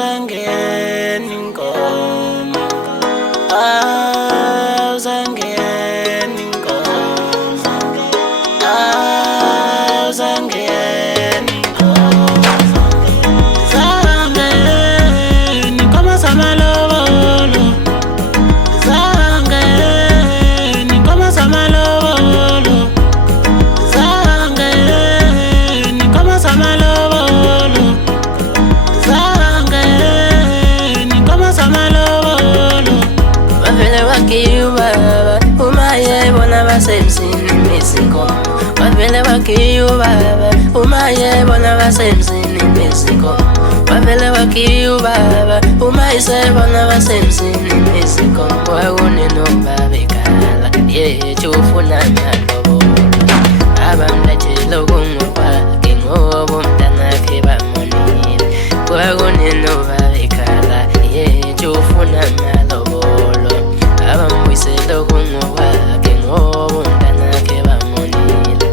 Awuzangeni inkomo, awuzangeni inkomo, awuzangeni inkomo. Zangeni inkomo zamalobolo, zangeni inkomo zamalobolo, zangeni inkomo zamalobolo, zangeni inkomo zamalobolo. Bavele bakiyu baba, uma yebona basemzini mizinkomo. Bavele bakiyu baba, uma yebona basemzini mizinkomo. Bavele bakiyu baba, uma isebona basemzini mizinkomo. Kwakunini babekhala, yethu ufuna nalobola. Abamlethele okungokwakhe ngoba umntanakhe bamonile. Kwakunini babekhala, yethu ufuna nalobola. Abambuyisele okungokwakhe ngoba umntanakhe bamonile.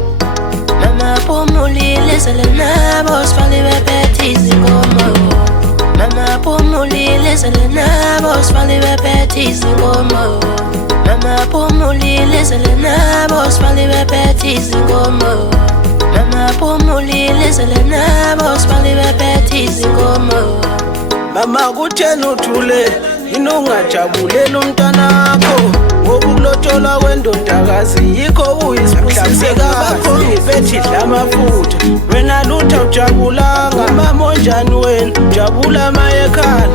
Mama phumulile sele nabo sifale bephethe izinkomo. Mama phumulile sele nabo sifale bephethe izinkomo. Mama phumulile sele nabo sifale bephethe izinkomo. Mama phumulile sele nabo sifale bephethe izinkomo. Mama kutheni uthule inungajabuleli umntanakho ngokulotsholwa kwendodakazi yikho uyisibusisekaka bakho ngiphethe idla amafutha wena lutha ujabulanga mama onjani wena ujabula mayekhala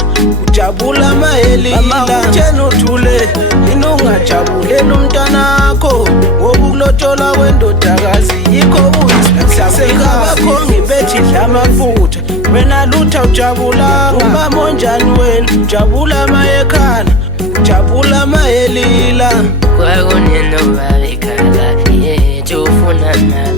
ujabula mayelila. Mama kutheni uthule inungajabuleli umntanakho ngokulotsholwa kwendodakazi yikho uyisibusisekaka bakho ngiphethe idla amafutha wena lutha ujabulanga mama onjani wena ujabula mayekhala ujabula mayelila. Kwakunini babekhala, yethu ufuna nalobola.